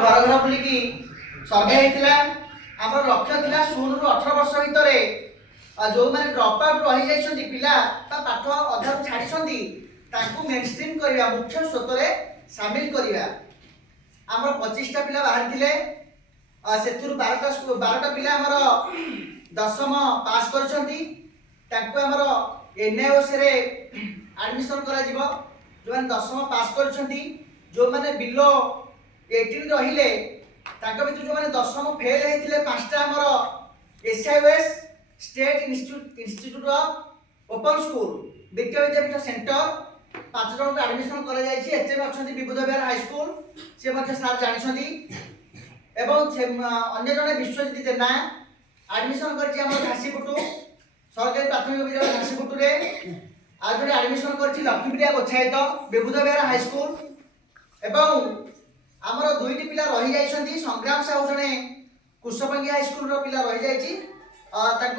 घर घर बुलिकी सर्वे होता आम लक्ष्य था 16 ରୁ 18 वर्ष भितर जो मैंने ड्रप आउट रही जाइछन्ती पिला पाठ अधा छाड़ी मेनस्ट्रीम करवा मुख्य स्रोत सामिल करवा आमर 25टा पिला बाहर थिले से 12टा पिला आमर दशम पास करछन्ती तांको आमर एनआईओसी रे एडमिशन करा जिवो जो मैंने दशम पास करछन्ती जो मैंने बिलो 18 रहिले तांको भितर जो मैंने दशम फेल हेथिले पांचटा आमर SIOS state institute of open school Vidya Vidyapith centre 5 जन को एडमिशन करा जायछि एचएम अछन्ती विबुध विहार हाई स्कूल से मध्ये सार जानिछन्ती एवं अन्य जने विश्वजित जेना एडमिशन करछि हमर घासीपुटु सरकारी प्राथमिक विद्यालय घासीपुटु रे आ जने एडमिशन करछि लक्ष्मीप्रिया गोछायत विबुध विहार हाई स्कूल एवं हमर दुईटी पिला रहि जाइछन्ती संग्राम साहू जने कुशपंगी हाई स्कूल रो पिला रहि जाइछि ताको